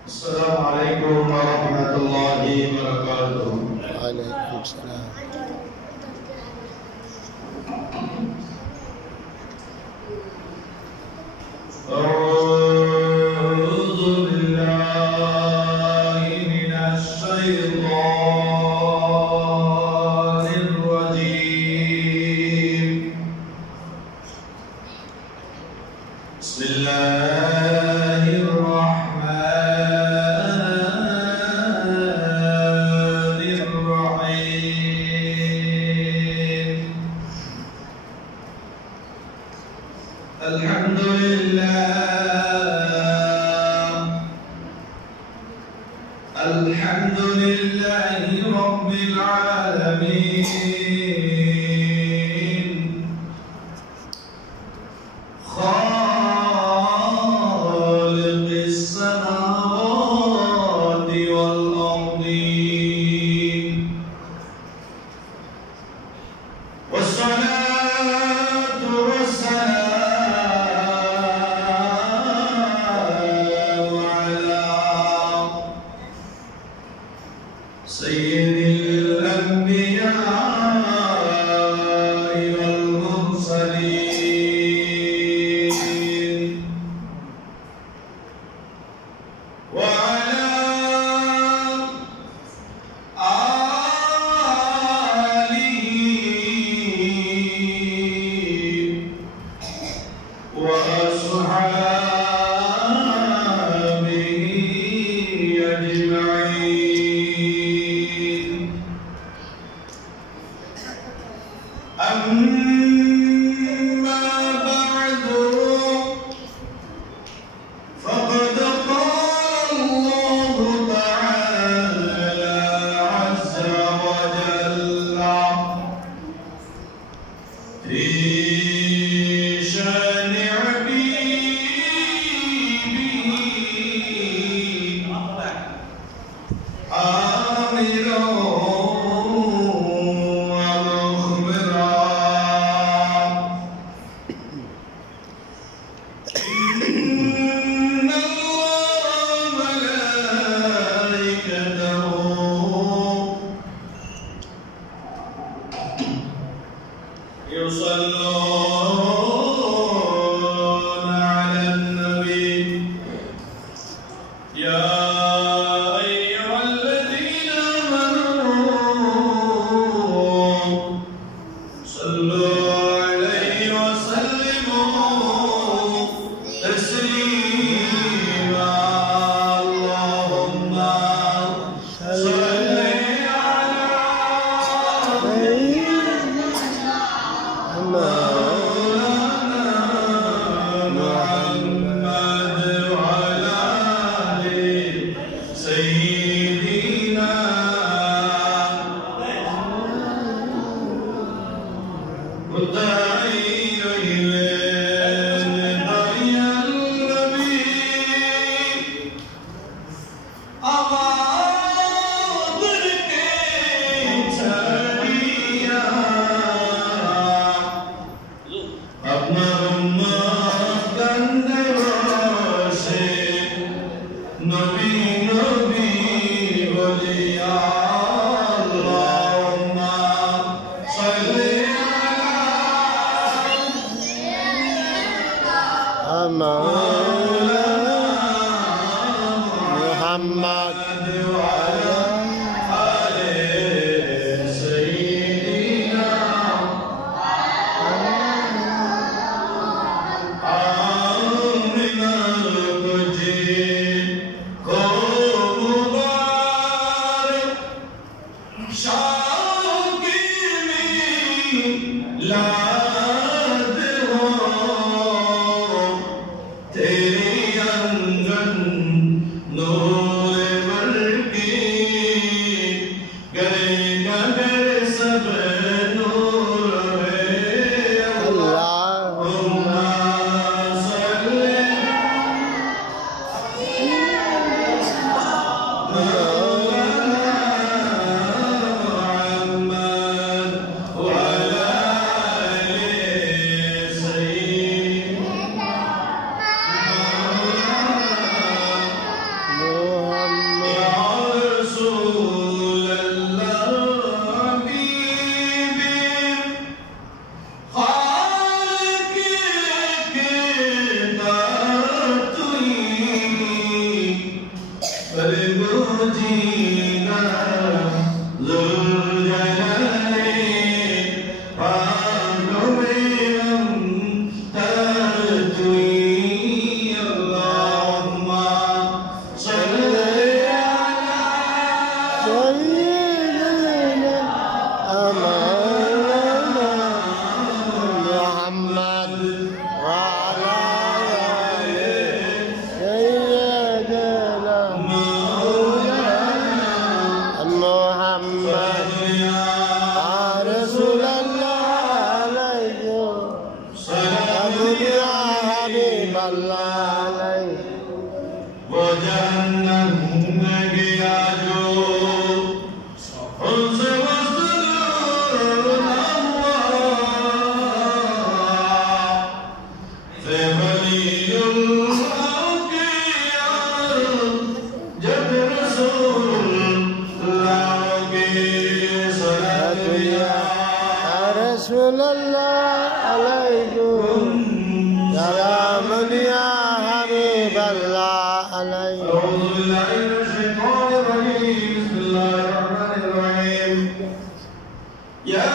Assalamualaikum warahmatullahi wabarakatuh. Waalaikumsalam. A'udzu billahi minasy syaithanir rajim. Bismillahirrahmanirrahim. Alhamdulillahi Rabbil Alamin. Khaliqis samawati wal ardin. Wassalatu wassalamu ala sayyidil anbiya'i wal mursalin wa ala alihi wa ashabihi ajma'in. Amma ba'du, faqad qala Allahu ta'ala azza wa jalla fi shani 'abidihi amiran wa mukhbiran. Inna Allaha wa malaikatahu yusalluna 'alan nabi. Ya ayyuhalladzina amanu sallu 'alaihi wa sallimu taslima. Allahumma salli 'ala Muhammad wa ala ali sayyidina والداعين إليه داعي النبي أغاضر كتابيا أبنى الله كندراسي نبي ولي اللهم صل Muhammad وعلى آل سيدنا آمنا الوجيه مبارك شوقي لاد ہو تیری انگن نور برقی گئے نگر سب نور ہے اللہم صلی محمد وعلى آل سيدنا وجهنم में गया जो उनसे वसूल ना हुआ से वलीउल्लाह की यार जब रसूलुल्लाह की सलात दिया रसूलुल्लाह अलैकुम सलाम या हबीबल्लाह अलैकुम أعوذ بالله من الشيطان الرجيم بسم الله الرحمن الرحيم يا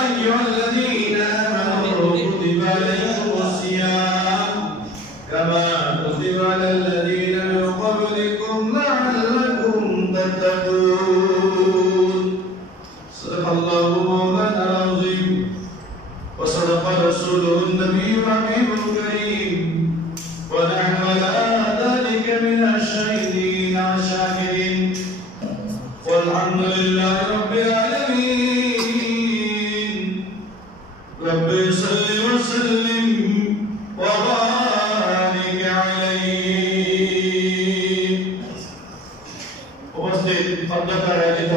أيها الذين آمنوا كتب عليكم الصيام كما كتب على الذين من قبلكم لعلكم تتقون صدق الله مولانا العظيم وصدق رسوله النبي الحبيب الكريم ونحن على ذلك من الشاهدين والشاكرين والحمد لله رب العالمين رب صل وسلم وبارك عليه উপস্থিত অধ্যক্ষের আয়োজিত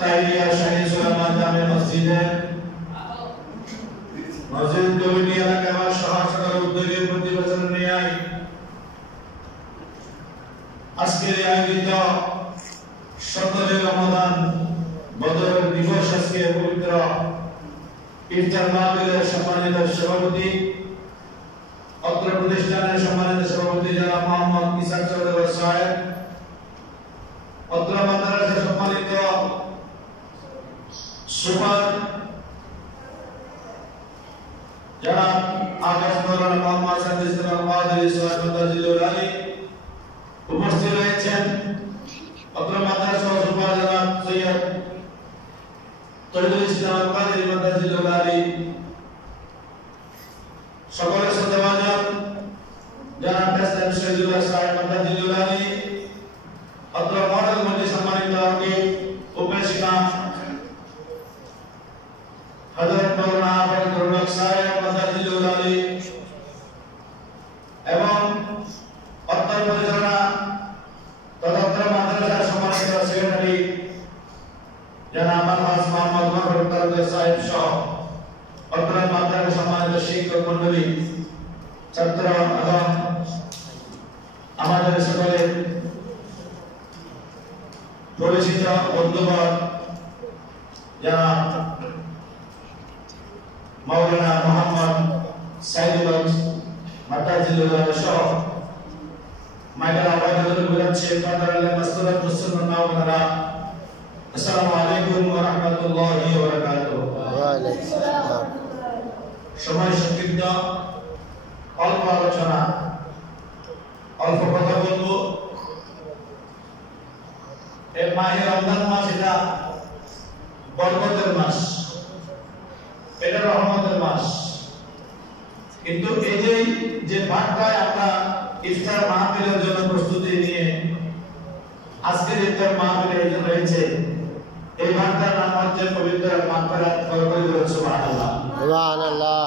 তাইরিয়া শাহী সুলাইমান জামে মসজিদে মসজিদ কমিটি এলাকার সহযোগিতার উদ্যোগে প্রতি বছর ন্যায় আজকের আয়োজিত 17 রমজান বদর দিবস আজকে পবিত্র ইফতার মাহফিলের সম্মানিত সভাপতি অত্র প্রতিষ্ঠানের সম্মানিত সভাপতি জনাব মোহাম্মদ ইসাক চৌধুরী সাহেব অত্র মাদ্রাসার সম্মানিত সুপার जनाब आकाश मौलाना मोहम्मद सादिक इस्लाम कादरी साहब मदजिलुल आली उपस्थित रয়েছেন অত্র মাদ্রাসা সুপার জনাব সৈয়দ তরিকুল ইসলাম কাদরি মদজিলুল আলী সকলের শ্রদ্ধাভাজন জনাব তাসলিম শহীদুল্লাহ সাহেব মদজিলুল আলী অত্র মডেল মধ্যে সম্মানিত উপেক্ষিকা हजरत मौलाना फजलुल हक साहेब मदजिलुल आली एवं अत्तर परिचालना तथा माद्रासा सम्मानित सेक्रेटरी जनाब आलहाज मोहम्मद महबूब तालुकदार साहेब सह अत्तर माद्रासा सम्मानित शिक्षक मंडली छात्र এবং আমাদের সকলের পরিচিত বন্ধুবর জনাব मौलाना मोहम्मद साइदुल मदजिलुल सह माइकल आवाज बुलाচ্ছে ফাদারাল্লাহ মাসদুরাত মুসলিম নাওয়ারা আসসালামু আলাইকুম ওয়া রাহমাতুল্লাহি ওয়া বারাকাতুহু ওয়া আলাইকুম সালাম সময় সংক্ষিপ্ত অল্প আলোচনা অল্প কথা বলবো এই মাহে রমজান মাস এটা বরকতের মাস এটা রহমতের মাস কিন্তু এই যে বার্তায় আমরা ইফতার মাহফিলের জন্য প্রস্তুতি নিয়ে আজকের ইফতার মাহফিলে রয়েছে এই বার্তার নাম হচ্ছে পবিত্র মাগফিরাত বরকত সুবহানাল্লাহ সুবহানাল্লাহ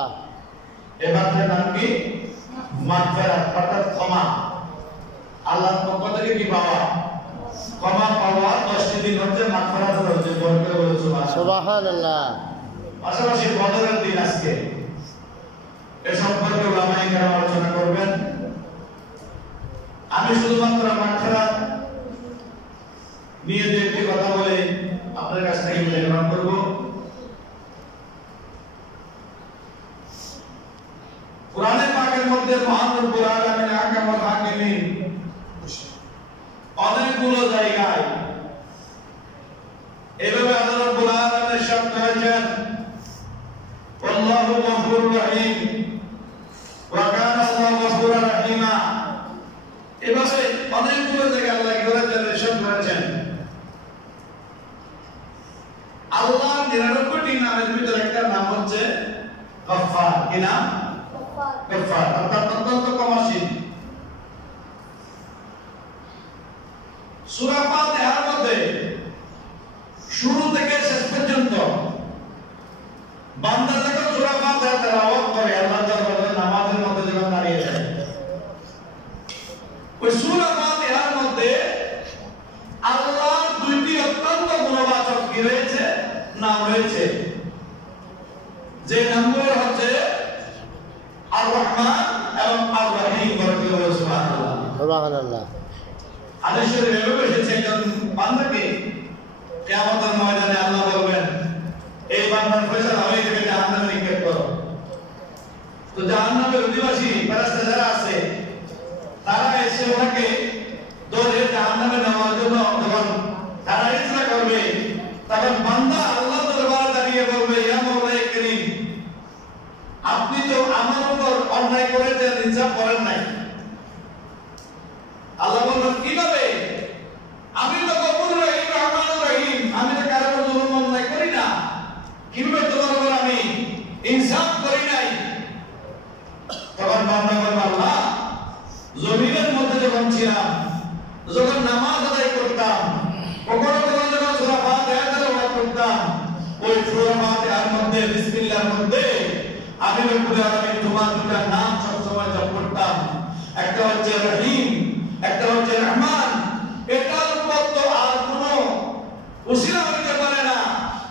এই বার্তার নাম কি মাগফিরাত অর্থাৎ ক্ষমা আল্লাহর পক্ষ থেকে কি পাওয়া ক্ষমা পাওয়া 10টি দিন হচ্ছে মাগফিরাত হচ্ছে বরকত সুবহানাল্লাহ পাশাপাশি বদরের দিন আজকে এ সম্পর্কে উলামায়ে কেরাম আলোচনা করবেন আমি শুধুমাত্র মাগফিরাত নিয়ে একটি কথা বলে আপনাদের কাছ থেকে বিদায় গ্রহণ করব কোরআনে পাকের মধ্যে মহান রব্বুল আলামিন আহকামুল হাকিমিন অনেকগুলো জায়গায় এভাবে আল্লাহ রব্বুল আলামিন ইরশাদ করেছেন আল্লাহু গফুরুর রহিম ওয়া কানা আল্লাহু গফুরুর রহিমা এভাবে অনেকগুলো জায়গায় আল্লাহ কি করেছেন ইরশাদ করেছেন আল্লাহ 99টি নামের ভিতরে একটা নাম হচ্ছে গফফার কি নাম গফফার অর্থাৎ অত্যন্ত ক্ষমাশীল সূরা ফাতিহার মধ্যে শুরু থেকে শেষ পর্যন্ত বান্দা যখন সূরা ফাতিহা তেলাওয়াত করে আল্লাহ তাআলা নামাজের মধ্যে যখন দাঁড়িয়ে যায় ওই সূরা ফাতিহার মধ্যে আল্লাহর দুইটি অত্যন্ত গুণবাচক কি রয়েছে, নাম রয়েছে, যে নামগুলো হচ্ছে আর রহমান এবং আর রহিম। সুবহানাল্লাহ সুবহানাল্লাহ। হাদিসে এভাবে এসেছে, একজন বান্দাকে কিয়ামতের ময়দানে আল্লাহ বলবেন, এই বান্দার ফয়সালা হয়ে যাবে, জাহান্নামে নিক্ষেপ করো। তো জাহান্নামের অধিবাসী ফেরেশতা যারা আছে তারা এসে ওনাকে ধরে জাহান্নামে নেওয়ার জন্য যখন তারা ইচ্ছা করবে, তখন বান্দা আল্লাহর দরবারে দাঁড়িয়ে বলবে, ইয়া মাওলাই করিম, আপনি তো আমার উপর অন্যায় করেছেন, ইনসাফ করেন নাই। আল্লাহ বলবেন, কিভাবে? আমি তো গফুর রহিম, রহমানুর রহিম, আমি তো কারো উপর জুলুম অন্যায় করি না, কিভাবে তোমার উপর আমি ইনসাফ করি নাই? তখন বান্দা বলবে, আল্লাহ, জমিনের মধ্যে যখন ছিলাম, যখন নামাজ আদায় করতাম, কখনো কখনো যখন সূরা ফাতিহা তেলাওয়াত করতাম, ওই সূরা ফাতিহার মধ্যে বিসমিল্লাহর মধ্যে আমি রব্বুল আলামিন তোমার দুটো নাম সব সময় জপ করতাম, একটা হচ্ছে রহিম, একটা হচ্ছে রহমান। এটার উপর তো আর কোনো উসিলা হতে পারে না,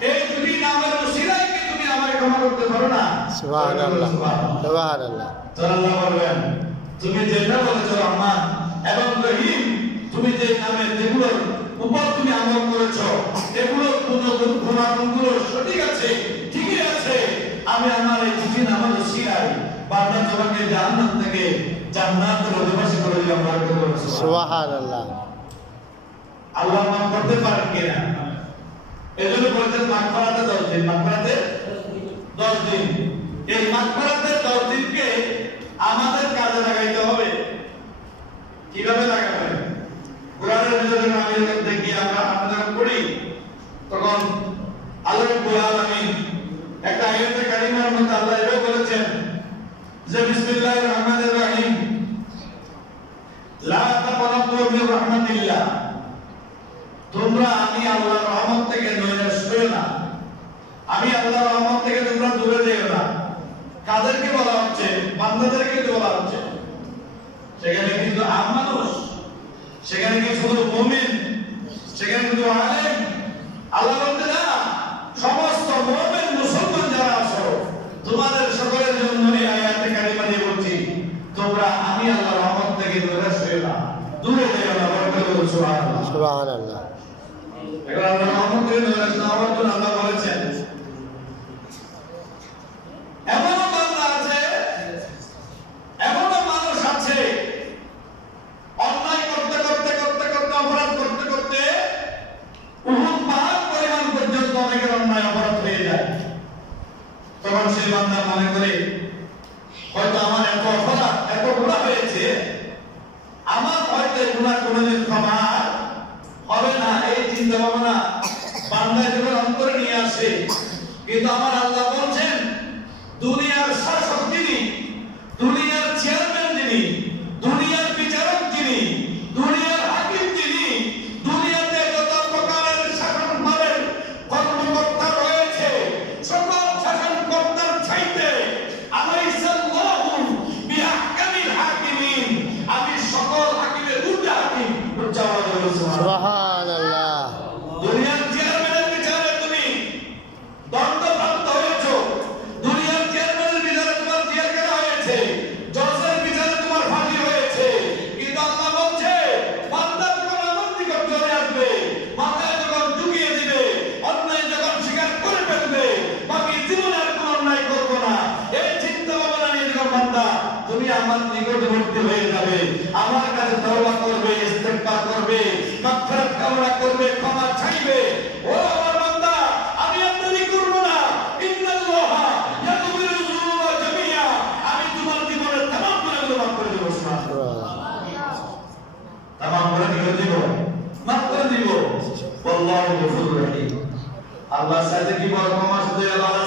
এই দুটি নামের উসিলায় কি তুমি আমাকে ক্ষমা করতে পারো না? সুবহানাল্লাহ সুবহানাল্লাহ। তো আল্লাহ বলবেন, তুমি যেটা বলেছো রহমান এবং রহিম, তুমি যে নামে যেগুলোর উপর তুমি আমল করেছো, এগুলো গুণাগুণগুলো সঠিক আছে, ঠিকই আছে। আমি আমার এই দুটি নামের উসিলায় বান্দা তোমাকে জান্নাত থেকে জান্নাতের অধিবাসী করে দিলাম। সুবহানাল্লাহ। আল্লাহ মাফ করতে পারেন কিনা? এজন্য বলেছেন মাগফিরাতে 10 দিন, মাগফিরাতে 10 দিন। এই মাগফিরাতে 10 দিনকে আমাদের কাজে লাগাইতে হবে। কিভাবে লাগাবে? কোরআনের ভিতরে আমি যখন দেখি, আমরা যখন পড়ি, তখন আল্লাহ রাব্বুল আলামিন একটা আয়াতে কারিমার মধ্যে আল্লাহ এভাবে বলেছেন যে বিসমিল্লাহির রহমানির রহিম, লা তাকনাতু মির রাহমাতিল্লাহ, তোমরা আমি আল্লাহর রহমত থেকে নৈরাশ হইও না, আমি আল্লাহর রহমত থেকে তোমরা দূরে যেও না। কাদেরকে বলা হচ্ছে? বান্দাদেরকে বলা হচ্ছে। সেখানে কিন্তু আম মানুষ, সেখানে কি শুধু মুমিন, সেখানে কিন্তু আলেম? আল্লাহ বলতে না, সমস্ত মুমিন মুসলমান যারা আছো তোমাদের সকলের জন্য এই আয়াতে কারিমা দিয়ে বলছি, তোমরা আমি আল্লাহর রহমত থেকে নৈরাশ হইও না, দূরে যেও না। সুবহানাল্লাহ সুবহানাল্লাহ। এখন আল্লাহর রহমত থেকে নৈরাশ না হওয়ার জন্য আল্লাহ বলেছেন, এমন বান্দা আছে, এমন মানুষ আছে, অন্যায় করতে করতে করতে করতে অপরাধ করতে করতে উহুদ পাহাড় পরিমাণ পর্যন্ত অনেকের অন্যায় অপরাধ হয়ে যায়। তখন সেই বান্দা মনে করে, হয়তো আমার এত অপরাধ, এত গুনাহ হয়েছে, আমার হয়তো এই গুনাহ কোনোদিন ক্ষমা হবে না, এই চিন্তা ভাবনা বান্দা যখন অন্তরে নিয়ে আসে। কিন্তু আমার আল্লাহ বলছেন, দুনিয়ার শাসক যিনি, দুনিয়ার চেয়ারম্যান যিনি, দুনিয়ার বিচারক যিনি, দুনিয়ার হাকিম যিনি, দুনিয়াতে যত প্রকারের শাসনভারের কর্মকর্তা রয়েছে, সকল শাসনকর্তার চাইতে আলাইসাল্লাহু বিআহকামিল হাকিমিন, আমি সকল হাকিমের ঊর্ধ্বে হাকিম। সুবহানাল্লাহ। দুনিয়ার চেয়ারম্যানের বিচারে তুমি দণ্ডপ্রাপ্ত হয়েছো, দুনিয়ার চেয়ারম্যানের বিচারে তোমার জেল কাটা হয়েছে, জজের বিচারে তোমার ফাঁসি হয়েছে। কিন্তু আল্লাহ বলছে, বান্দা যখন আমার নিকট চলে আসবে, মাথায় যখন ঢুকিয়ে দিবে, অন্যায় যখন স্বীকার করে ফেলবে, বাকি জীবনে আর কোনো অন্যায় করবো না, এই চিন্তা ভাবনা নিয়ে যখন বান্দা তুমি আমার নিকটবর্তী হয়ে যাবে, আমার কাছে তওবা করবে, ইস্তেগফার করবে, মাগফিরাত কামনা করবে, ক্ষমা চাইবে, ও আমার বান্দা, আমি আপনাকে করব না, ইন্নাল্লাহা ইয়াগফিরু যুনুবা জামিয়া, আমি তোমার জীবনের तमाम গুনাহগুলো মাফ করে দেব। সুবহানাল্লাহ। तमाम গুনাহ কি দেব? মাফ করে দেব। আল্লাহু গফুরুর রহিম। আল্লাহর সাথে কি বড় ক্ষমা শুধু আল্লাহ